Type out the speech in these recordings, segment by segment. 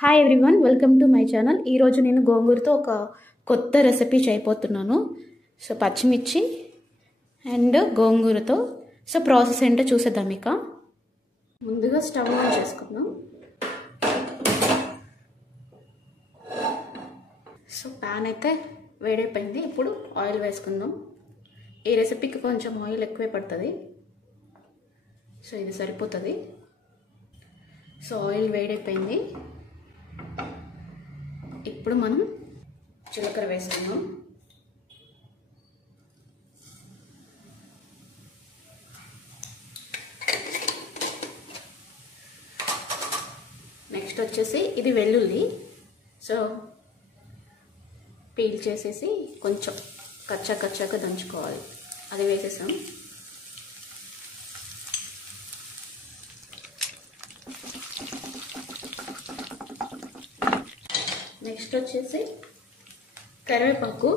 Hi everyone, welcome to my channel. ఈరోజు నేను గోంగూరతో ఒక కొత్త రెసిపీ చేయబోతున్నాను. సో పచ్చిమిర్చి అండ్ గోంగూరతో ప్రాసెస్ ఏంటో చూసేద్దాం. ఇక ముందుగా స్టవ్ ఆన్ చేసుకుందాం. సో ప్యాన్ అయితే వేడైపోయింది. ఇప్పుడు ఆయిల్ వేసుకుందాం. ఈ రెసిపీకి కొంచెం ఆయిల్ ఎక్కువే పడుతుంది, సో ఇది సరిపోతుంది. సో ఆయిల్ వేడైపోయింది. ఇప్పుడు మనం జీలకర్ర వేసుకుందాం. నెక్స్ట్ వచ్చేసి ఇది వెల్లుల్లి. సో పీల్ చేసేసి కొంచెం కచ్చాగా దంచుకోవాలి. అది వేసేసాం. నెక్స్ట్ వచ్చేసి కరివేపాకు,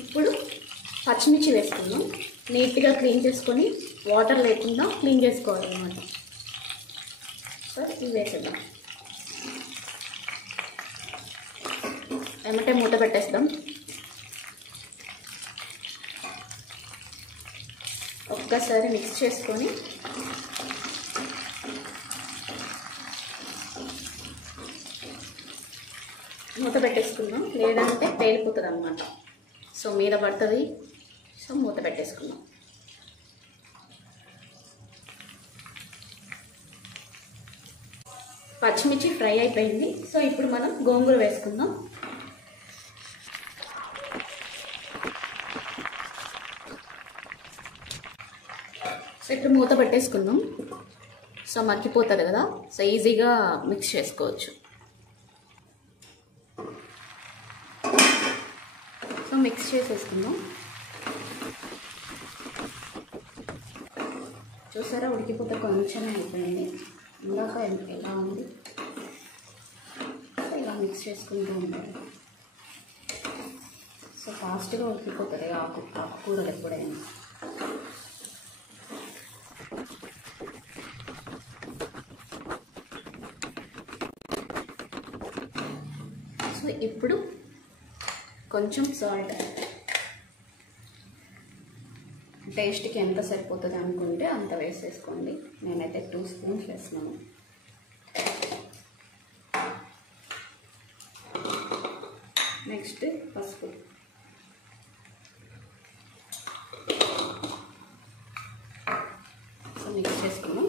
ఇప్పుడు పచ్చిమిర్చి వేసుకుందాం. నీట్గా క్లీన్ చేసుకొని వాటర్ లేకుండా క్లీన్ చేసుకోవాలన్నమాట. సో ఇవి వేసేద్దాం. ఏమంటే మూత పెట్టేస్తాం. ఒక్కసారి మిక్స్ చేసుకొని మూత పెట్టేసుకుందాం, లేదంటే పేలిపోతుంది అన్నమాట. సో మీద పడుతుంది. సో మూత పెట్టేసుకుందాం. పచ్చిమిర్చి ఫ్రై అయిపోయింది. సో ఇప్పుడు మనం గోంగూర వేసుకుందాం. సో ఇప్పుడు మూత పెట్టేసుకుందాం. సో మగ్గిపోతుంది కదా, సో ఈజీగా మిక్స్ చేసుకోవచ్చు. సో మిక్స్ చేసేసుకుందాం. చూసారా, ఉడికిపోతే కొంచెం అయిపోయింది. ఇందాక ఎలా ఉంది. సో ఇలా మిక్స్ చేసుకుంటూ ఉంటారు. సో ఫాస్ట్గా ఉడికిపోతుంది ఆకుకూరలు ఎప్పుడైనా. సో ఇప్పుడు కొంచెం సాల్ట్, టేస్ట్కి ఎంత సరిపోతుంది అనుకుంటే అంత వేసేసుకోండి. నేనైతే 2 స్పూన్స్ వేస్తున్నాను. నెక్స్ట్ పసుపు. సో మిక్స్ చేసుకున్నాం.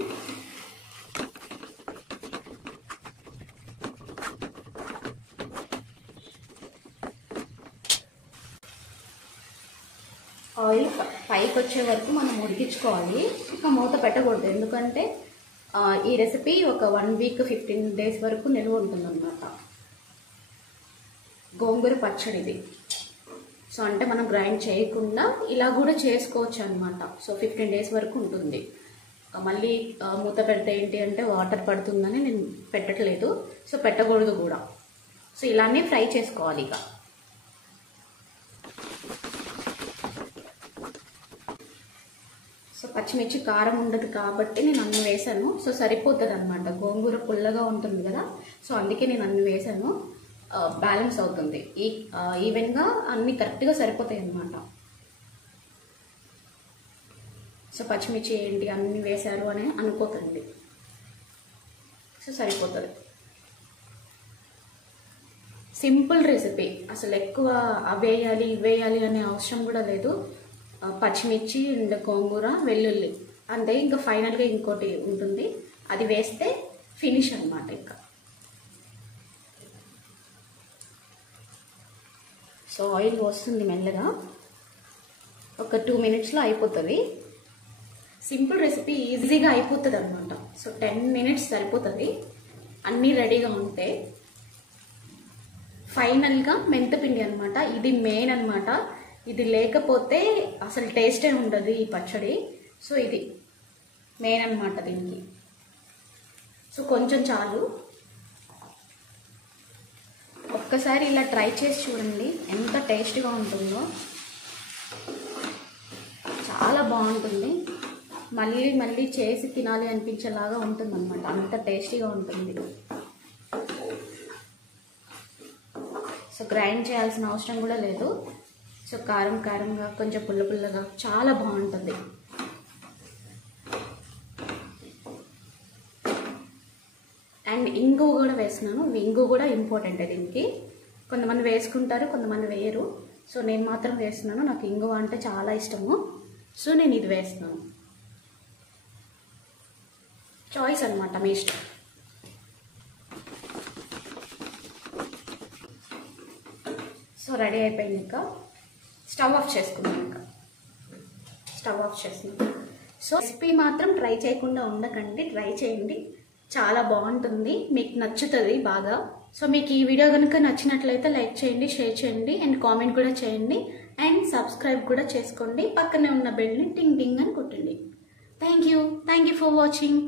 ఆయిల్ పైకి వచ్చే వరకు మనం ఉడికించుకోవాలి. ఇంకా మూత పెట్టకూడదు, ఎందుకంటే ఈ రెసిపీ ఒక 1 వీక్ 15 డేస్ వరకు నిల్వ ఉంటుందన్నమాట. గోంగూర పచ్చడి ఇది. సో అంటే మనం గ్రైండ్ చేయకుండా ఇలా కూడా చేసుకోవచ్చు అనమాట. సో 15 డేస్ వరకు ఉంటుంది. మళ్ళీ మూత పెడితే ఏంటి అంటే వాటర్ పడుతుందని నేను పెట్టట్లేదు. సో పెట్టకూడదు కూడా. సో ఇలానే ఫ్రై చేసుకోవాలి. ఇక సో పచ్చిమిర్చి కారం ఉండదు కాబట్టి నేను అన్ని వేసాను. సో సరిపోతుంది అనమాట. గోంగూర పుల్లగా ఉంటుంది కదా, సో అందుకే నేను అన్ని వేసాను. బ్యాలెన్స్ అవుతుంది, ఈవెన్గా అన్ని కరెక్ట్గా సరిపోతాయి అన్నమాట. సో పచ్చిమిర్చి ఏంటి అన్ని వేశారు అని అనుకోకండి. సో సరిపోతుంది. సింపుల్ రెసిపీ, అసలు ఎక్కువ అవేయాలి ఇవేయాలి అనే అవసరం కూడా లేదు. పచ్చిమిర్చి అండ్ గోంగూర, వెల్లుల్లి అంతే. ఇంకా ఫైనల్గా ఇంకోటి ఉంటుంది, అది వేస్తే ఫినిష్ అనమాట. ఇంకా సో ఆయిల్ వస్తుంది మెల్లగా. ఒక 2 మినిట్స్లో అయిపోతుంది. సింపుల్ రెసిపీ, ఈజీగా అయిపోతుంది అనమాట. సో 10 మినిట్స్ సరిపోతుంది అన్నీ రెడీగా ఉంటే. ఫైనల్గా మెంతిపిండి అనమాట. ఇది మెయిన్ అనమాట. ఇది లేకపోతే అసలు టేస్టే ఉండదు ఈ పచ్చడి. సో ఇది మెయిన్ అనమాట దీనికి. సో కొంచెం చాలు. ఒక్కసారి ఇలా ట్రై చేసి చూడండి, ఎంత టేస్ట్గా ఉంటుందో. చాలా బాగుంటుంది. మళ్ళీ మళ్ళీ చేసి తినాలి అనిపించేలాగా ఉంటుంది అనమాట, అంత టేస్టీగా ఉంటుంది. సో గ్రైండ్ చేయాల్సిన అవసరం కూడా లేదు. సో కారం కారంగా కొంచెం పుల్ల పుల్లగా చాలా బాగుంటుంది. అండ్ ఇంగు కూడా వేస్తున్నాను. ఇంగు కూడా ఇంపార్టెంట్ దీనికి. కొంతమంది వేసుకుంటారు, కొంతమంది వేయరు. సో నేను మాత్రం వేస్తున్నాను, నాకు ఇంగు అంటే చాలా ఇష్టము. సో నేను ఇది వేస్తున్నాను. చాయిస్ అనమాట, మీ ఇష్టం. సో రెడీ అయిపోయింది. ఇంకా స్టవ్ ఆఫ్ చేసుకున్నాను. ఇంకా స్టవ్ ఆఫ్ చేస్తున్నాను. సో రెసిపీ మాత్రం ట్రై చేయకుండా ఉండకండి, ట్రై చేయండి, చాలా బాగుంటుంది, మీకు నచ్చుతుంది బాగా. సో మీకు ఈ వీడియో కనుక నచ్చినట్లయితే లైక్ చేయండి, షేర్ చేయండి అండ్ కామెంట్ కూడా చేయండి అండ్ సబ్స్క్రైబ్ కూడా చేసుకోండి. పక్కనే ఉన్న బెల్ని టింగ్ టింగ్ అని కొట్టండి. Thank you for watching.